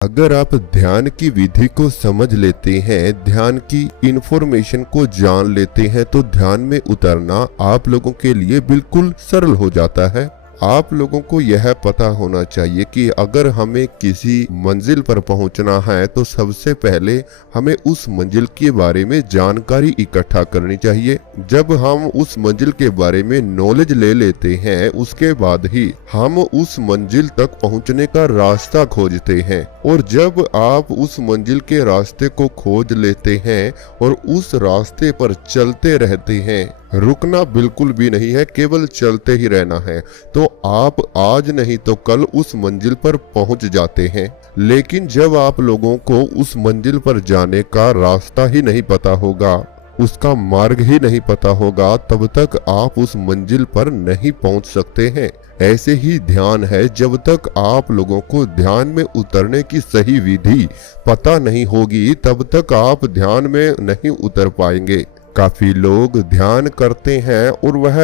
अगर आप ध्यान की विधि को समझ लेते हैं, ध्यान की इंफॉर्मेशन को जान लेते हैं, तो ध्यान में उतरना आप लोगों के लिए बिल्कुल सरल हो जाता है। आप लोगों को यह पता होना चाहिए कि अगर हमें किसी मंजिल पर पहुंचना है तो सबसे पहले हमें उस मंजिल के बारे में जानकारी इकट्ठा करनी चाहिए। जब हम उस मंजिल के बारे में नॉलेज ले लेते हैं, उसके बाद ही हम उस मंजिल तक पहुंचने का रास्ता खोजते हैं। और जब आप उस मंजिल के रास्ते को खोज लेते हैं और उस रास्ते पर चलते रहते हैं, रुकना बिल्कुल भी नहीं है, केवल चलते ही रहना है, तो आप आज नहीं तो कल उस मंजिल पर पहुंच जाते हैं। लेकिन जब आप लोगों को उस मंजिल पर जाने का रास्ता ही नहीं पता होगा, उसका मार्ग ही नहीं पता होगा, तब तक आप उस मंजिल पर नहीं पहुंच सकते हैं। ऐसे ही ध्यान है, जब तक आप लोगों को ध्यान में उतरने की सही विधि पता नहीं होगी, तब तक आप ध्यान में नहीं उतर पाएंगे। काफी लोग ध्यान करते हैं और वह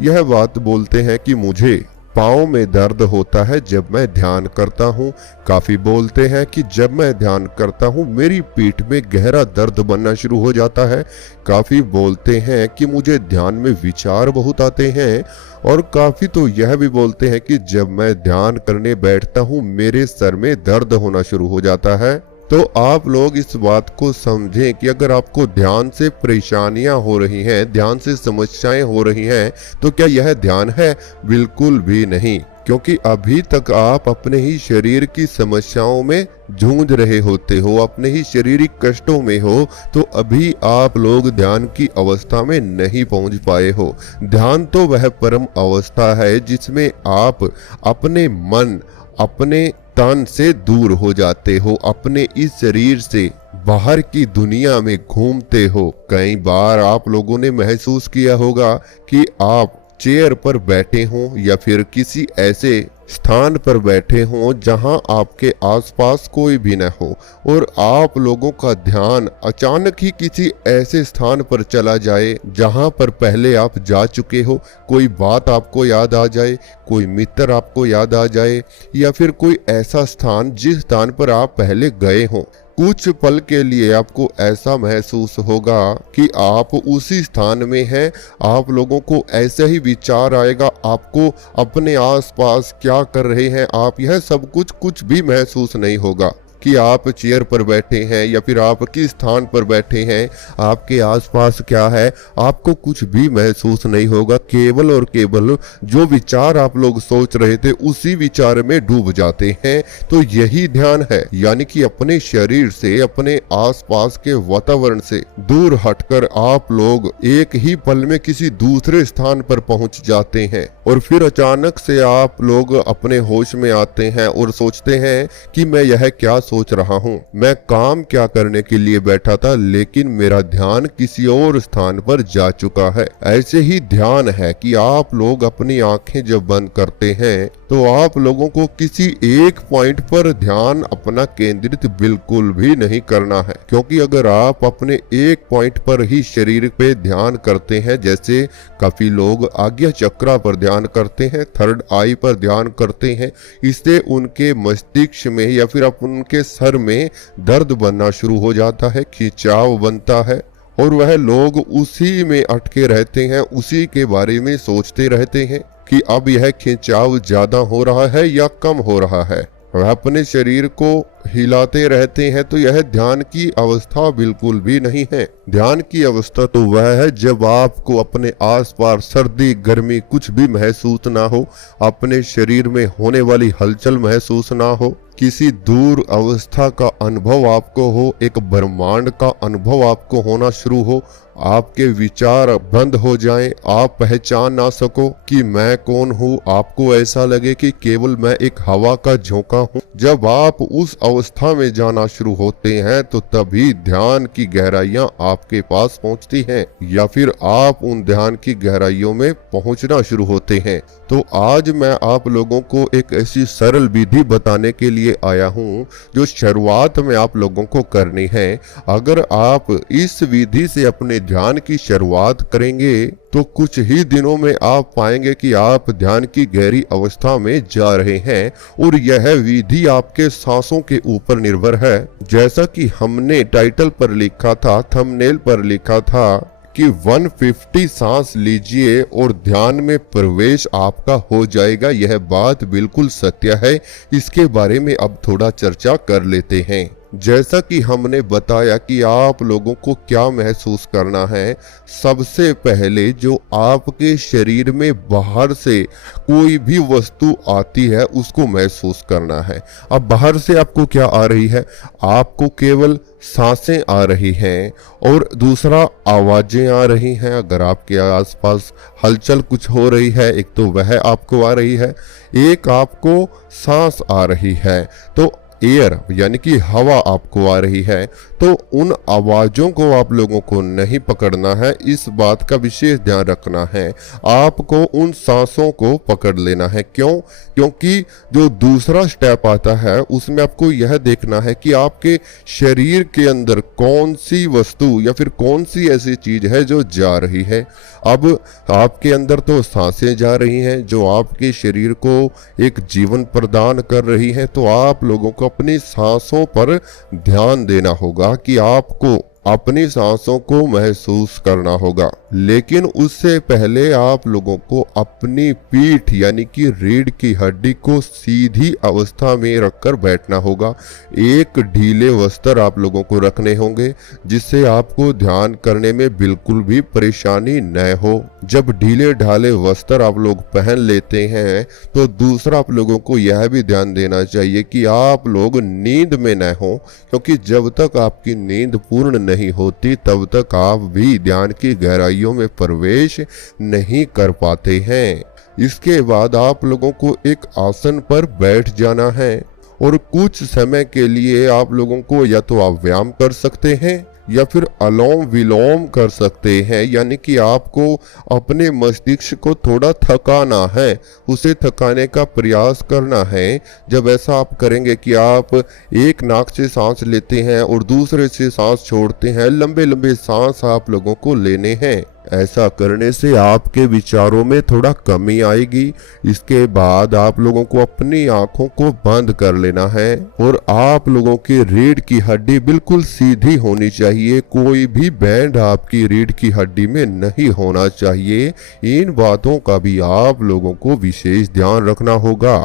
यह बात बोलते हैं कि मुझे पाँव में दर्द होता है जब मैं ध्यान करता हूँ। काफी बोलते हैं कि जब मैं ध्यान करता हूँ मेरी पीठ में गहरा दर्द बनना शुरू हो जाता है। काफी बोलते हैं कि मुझे ध्यान में विचार बहुत आते हैं। और काफी तो यह भी बोलते हैं कि जब मैं ध्यान करने बैठता हूँ मेरे सर में दर्द होना शुरू हो जाता है। तो आप लोग इस बात को समझें कि अगर आपको ध्यान से परेशानियां हो रही हैं, ध्यान से समस्याएं हो रही हैं, तो क्या यह ध्यान है? बिल्कुल भी नहीं, क्योंकि अभी तक आप अपने ही शरीर की समस्याओं में जूझ रहे होते हो, अपने ही शारीरिक कष्टों में हो, तो अभी आप लोग ध्यान की अवस्था में नहीं पहुंच पाए हो। ध्यान तो वह परम अवस्था है जिसमें आप अपने मन, अपने तन से दूर हो जाते हो, अपने इस शरीर से बाहर की दुनिया में घूमते हो। कई बार आप लोगों ने महसूस किया होगा कि आप चेयर पर बैठे हों या फिर किसी ऐसे स्थान पर बैठे हों जहां आपके आसपास कोई भी न हो, और आप लोगों का ध्यान अचानक ही किसी ऐसे स्थान पर चला जाए जहां पर पहले आप जा चुके हो। कोई बात आपको याद आ जाए, कोई मित्र आपको याद आ जाए, या फिर कोई ऐसा स्थान जिस स्थान पर आप पहले गए हों। कुछ पल के लिए आपको ऐसा महसूस होगा कि आप उसी स्थान में हैं। आप लोगों को ऐसा ही विचार आएगा, आपको अपने आसपास क्या कर रहे हैं आप, यह सब कुछ भी महसूस नहीं होगा कि आप चेयर पर बैठे हैं या फिर आप किस स्थान पर बैठे हैं, आपके आसपास क्या है, आपको कुछ भी महसूस नहीं होगा। केवल और केवल जो विचार आप लोग सोच रहे थे उसी विचार में डूब जाते हैं। तो यही ध्यान है, यानी कि अपने शरीर से, अपने आसपास के वातावरण से दूर हटकर आप लोग एक ही पल में किसी दूसरे स्थान पर पहुंच जाते हैं। और फिर अचानक से आप लोग अपने होश में आते हैं और सोचते हैं कि मैं यह क्या सोच रहा हूँ, मैं काम क्या करने के लिए बैठा था, लेकिन मेरा ध्यान किसी और स्थान पर जा चुका है। ऐसे ही ध्यान है कि आप लोग अपनी आंखें जब बंद करते हैं तो आप लोगों को किसी एक पॉइंट पर ध्यान अपना केंद्रित बिल्कुल भी नहीं करना है, क्योंकि अगर आप अपने एक पॉइंट पर ही शरीर पे ध्यान करते हैं, जैसे काफी लोग आज्ञा चक्र पर ध्यान करते हैं, थर्ड आई पर ध्यान करते हैं, इससे उनके मस्तिष्क में या फिर उनके सर में दर्द बनना शुरू हो जाता है, खिंचाव बनता है, और वह लोग उसी में अटके रहते हैं, उसी के बारे में सोचते रहते हैं कि अब यह खिंचाव ज्यादा हो रहा है या कम हो रहा है। वह अपने शरीर को हिलाते रहते हैं। तो यह ध्यान की अवस्था बिल्कुल भी नहीं है। ध्यान की अवस्था तो वह है जब आपको अपने आसपास सर्दी गर्मी कुछ भी महसूस ना हो, अपने शरीर में होने वाली हलचल महसूस ना हो, किसी दूर अवस्था का अनुभव आपको हो, एक ब्रह्मांड का अनुभव आपको होना शुरू हो, आपके विचार बंद हो जाएं, आप पहचान ना सको कि मैं कौन हूँ, आपको ऐसा लगे कि केवल मैं एक हवा का झोंका हूँ। जब आप उस अवस्था में जाना शुरू होते हैं तो तभी ध्यान की गहराइयां आपके पास पहुंचती हैं, या फिर आप उन ध्यान की गहराइयों में पहुंचना शुरू होते हैं। तो आज मैं आप लोगों को एक ऐसी सरल विधि बताने के लिए आया हूं जो शुरुआत में आप लोगों को करनी है। अगर आप इस विधि से अपने ध्यान की शुरुआत करेंगे तो कुछ ही दिनों में आप पाएंगे कि आप ध्यान की गहरी अवस्था में जा रहे हैं और यह विधि आपके सांसों के ऊपर निर्भर है। जैसा कि हमने टाइटल पर लिखा था, थंबनेल पर लिखा था कि 150 सांस लीजिए और ध्यान में प्रवेश आपका हो जाएगा। यह बात बिल्कुल सत्य है। इसके बारे में अब थोड़ा चर्चा कर लेते हैं। जैसा कि हमने बताया कि आप लोगों को क्या महसूस करना है, सबसे पहले जो आपके शरीर में बाहर से कोई भी वस्तु आती है उसको महसूस करना है। अब बाहर से आपको क्या आ रही है? आपको केवल सांसें आ रही हैं और दूसरा आवाजें आ रही हैं। अगर आपके आसपास हलचल कुछ हो रही है, एक तो वह आपको आ रही है, एक आपको सांस आ रही है, तो एयर यानी कि हवा आपको आ रही है। तो उन आवाजों को आप लोगों को नहीं पकड़ना है, इस बात का विशेष ध्यान रखना है। आपको उन सांसों को पकड़ लेना है। क्यों? क्योंकि जो दूसरा स्टेप आता है उसमें आपको यह देखना है कि आपके शरीर के अंदर कौन सी वस्तु या फिर कौन सी ऐसी चीज है जो जा रही है। अब आपके अंदर तो सांसें जा रही हैं जो आपके शरीर को एक जीवन प्रदान कर रही हैं। तो आप लोगों को अपनी सांसों पर ध्यान देना होगा कि आपको अपनी सांसों को महसूस करना होगा। लेकिन उससे पहले आप लोगों को अपनी पीठ यानी कि रीढ़ की हड्डी को सीधी अवस्था में रखकर बैठना होगा। एक ढीले वस्त्र आप लोगों को रखने होंगे जिससे आपको ध्यान करने में बिल्कुल भी परेशानी न हो। जब ढीले ढाले वस्त्र आप लोग पहन लेते हैं तो दूसरा आप लोगों को यह भी ध्यान देना चाहिए कि आप लोग नींद में न हो, क्योंकि जब तक आपकी नींद पूर्ण नहीं होती तब तक आप भी ध्यान की गहराइयों में प्रवेश नहीं कर पाते हैं। इसके बाद आप लोगों को एक आसन पर बैठ जाना है और कुछ समय के लिए आप लोगों को या तो आप व्यायाम कर सकते हैं या फिर अनुलोम विलोम कर सकते हैं। यानी कि आपको अपने मस्तिष्क को थोड़ा थकाना है, उसे थकाने का प्रयास करना है। जब ऐसा आप करेंगे कि आप एक नाक से सांस लेते हैं और दूसरे से सांस छोड़ते हैं, लंबे लंबे सांस आप लोगों को लेने हैं। ऐसा करने से आपके विचारों में थोड़ा कमी आएगी। इसके बाद आप लोगों को अपनी आंखों को बंद कर लेना है और आप लोगों की रीढ़ की हड्डी बिल्कुल सीधी होनी चाहिए। कोई भी बैंड आपकी रीढ़ की हड्डी में नहीं होना चाहिए। इन बातों का भी आप लोगों को विशेष ध्यान रखना होगा।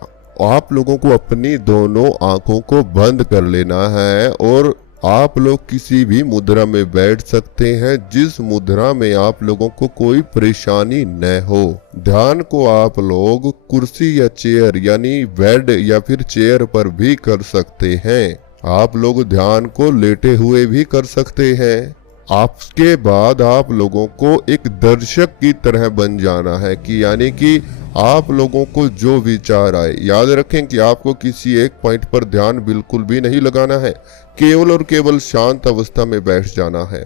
आप लोगों को अपनी दोनों आंखों को बंद कर लेना है और आप लोग किसी भी मुद्रा में बैठ सकते हैं जिस मुद्रा में आप लोगों को कोई परेशानी न हो। ध्यान को आप लोग कुर्सी या चेयर यानी बेड या फिर चेयर पर भी कर सकते हैं। आप लोग ध्यान को लेटे हुए भी कर सकते हैं। आपके बाद आप लोगों को एक दर्शक की तरह बन जाना है कि यानी कि आप लोगों को जो विचार आए, याद रखें कि आपको किसी एक पॉइंट पर ध्यान बिल्कुल भी नहीं लगाना है, केवल और केवल शांत अवस्था में बैठ जाना है।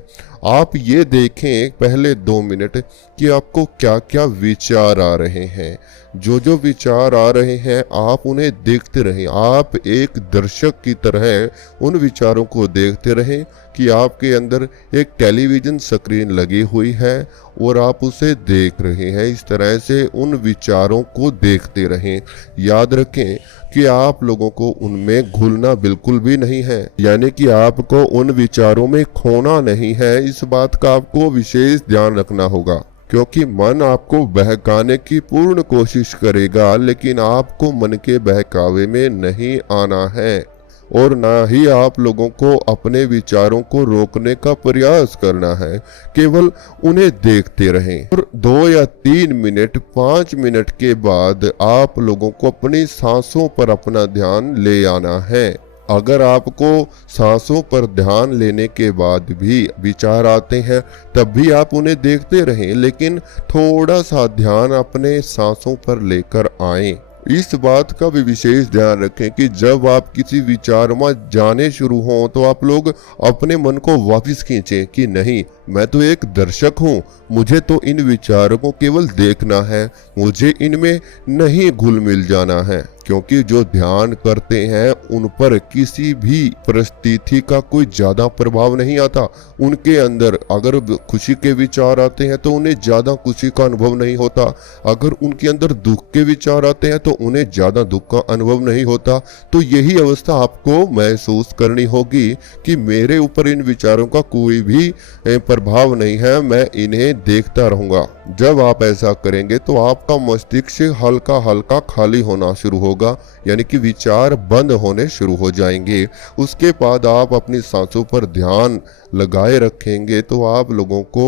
आप ये देखें पहले 2 मिनट कि आपको क्या क्या विचार आ रहे हैं। जो जो विचार आ रहे हैं आप उन्हें देखते रहें। आप एक दर्शक की तरह उन विचारों को देखते रहें कि आपके अंदर एक टेलीविजन स्क्रीन लगी हुई है और आप उसे देख रहे हैं। इस तरह से उन विचारों को देखते रहें। याद रखें कि आप लोगों को उनमें घुलना बिल्कुल भी नहीं है, यानी कि आपको उन विचारों में खोना नहीं है। इस बात का आपको विशेष ध्यान रखना होगा, क्योंकि मन आपको बहकाने की पूर्ण कोशिश करेगा, लेकिन आपको मन के बहकावे में नहीं आना है और ना ही आप लोगों को अपने विचारों को रोकने का प्रयास करना है। केवल उन्हें देखते रहें और 2 या 3 मिनट 5 मिनट के बाद आप लोगों को अपनी सांसों पर अपना ध्यान ले आना है। अगर आपको सांसों पर ध्यान लेने के बाद भी विचार आते हैं तब भी आप उन्हें देखते रहें, लेकिन थोड़ा सा ध्यान अपने सांसों पर लेकर आएं। इस बात का भी विशेष ध्यान रखें कि जब आप किसी विचार में जाने शुरू हों तो आप लोग अपने मन को वापस खींचें कि नहीं, मैं तो एक दर्शक हूँ, मुझे तो इन विचारों को केवल देखना है, मुझे इनमें नहीं घुल मिल जाना है। क्योंकि जो ध्यान करते हैं उन पर किसी भी परिस्थिति का कोई ज्यादा प्रभाव नहीं आता। उनके अंदर अगर खुशी के विचार आते हैं तो उन्हें ज्यादा खुशी का अनुभव नहीं होता, अगर उनके अंदर दुख के विचार आते हैं तो उन्हें ज्यादा दुख का अनुभव नहीं होता। तो यही अवस्था आपको महसूस करनी होगी कि मेरे ऊपर इन विचारों का कोई भी प्रभाव नहीं है, मैं इन्हें देखता रहूंगा। जब आप ऐसा करेंगे तो आपका मस्तिष्क हल्का हल्का खाली होना शुरू होगा, यानी कि विचार बंद होने शुरू हो जाएंगे। उसके बाद आप अपनी सांसों पर ध्यान लगाए रखेंगे तो आप लोगों को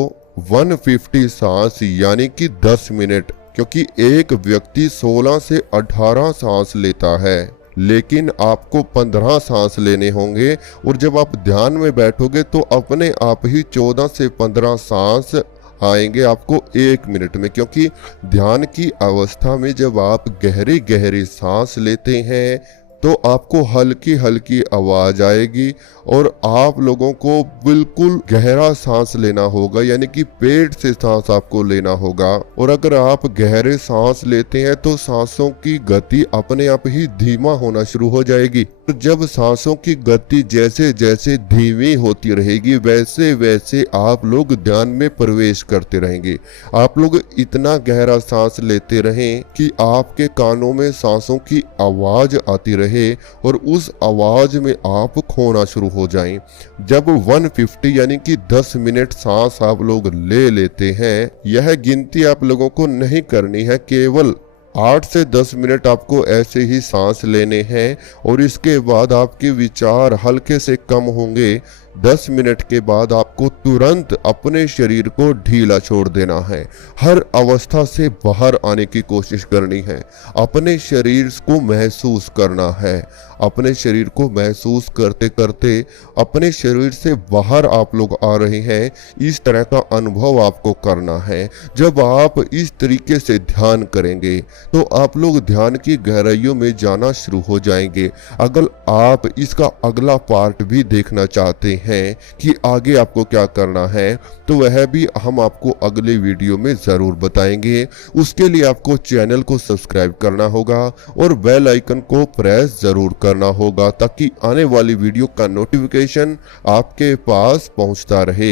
150 सांस यानी कि 10 मिनट, क्योंकि एक व्यक्ति 16 से 18 सांस लेता है लेकिन आपको 15 सांस लेने होंगे, और जब आप ध्यान में बैठोगे तो अपने आप ही 14 से 15 सांस आएंगे आपको 1 मिनट में। क्योंकि ध्यान की अवस्था में जब आप गहरी गहरी सांस लेते हैं तो आपको हल्की हल्की आवाज आएगी और आप लोगों को बिल्कुल गहरा सांस लेना होगा, यानी कि पेट से सांस आपको लेना होगा। और अगर आप गहरे सांस लेते हैं तो सांसों की गति अपने आप ही धीमा होना शुरू हो जाएगी। जब सांसों की गति जैसे जैसे धीमी होती रहेगी वैसे वैसे आप लोग ध्यान में प्रवेश करते रहेंगे। आप लोग इतना गहरा सांस लेते रहें कि आपके कानों में सांसों की आवाज आती रहे और उस आवाज में आप खोना शुरू हो जाएं। जब 150 यानी कि 10 मिनट सांस आप लोग ले लेते हैं, यह गिनती आप लोगों को नहीं करनी है, केवल 8 से 10 मिनट आपको ऐसे ही सांस लेने हैं और इसके बाद आपके विचार हल्के से कम होंगे। 10 मिनट के बाद आपको तुरंत अपने शरीर को ढीला छोड़ देना है, हर अवस्था से बाहर आने की कोशिश करनी है, अपने शरीर को महसूस करना है। अपने शरीर को महसूस करते करते अपने शरीर से बाहर आप लोग आ रहे हैं, इस तरह का अनुभव आपको करना है। जब आप इस तरीके से ध्यान करेंगे तो आप लोग ध्यान की गहराइयों में जाना शुरू हो जाएंगे। अगर आप इसका अगला पार्ट भी देखना चाहते हैं कि आगे आपको क्या करना है तो वह भी हम आपको अगले वीडियो में जरूर बताएंगे। उसके लिए आपको चैनल को सब्सक्राइब करना होगा और बेल आइकन को प्रेस जरूर करना होगा ताकि आने वाली वीडियो का नोटिफिकेशन आपके पास पहुंचता रहे।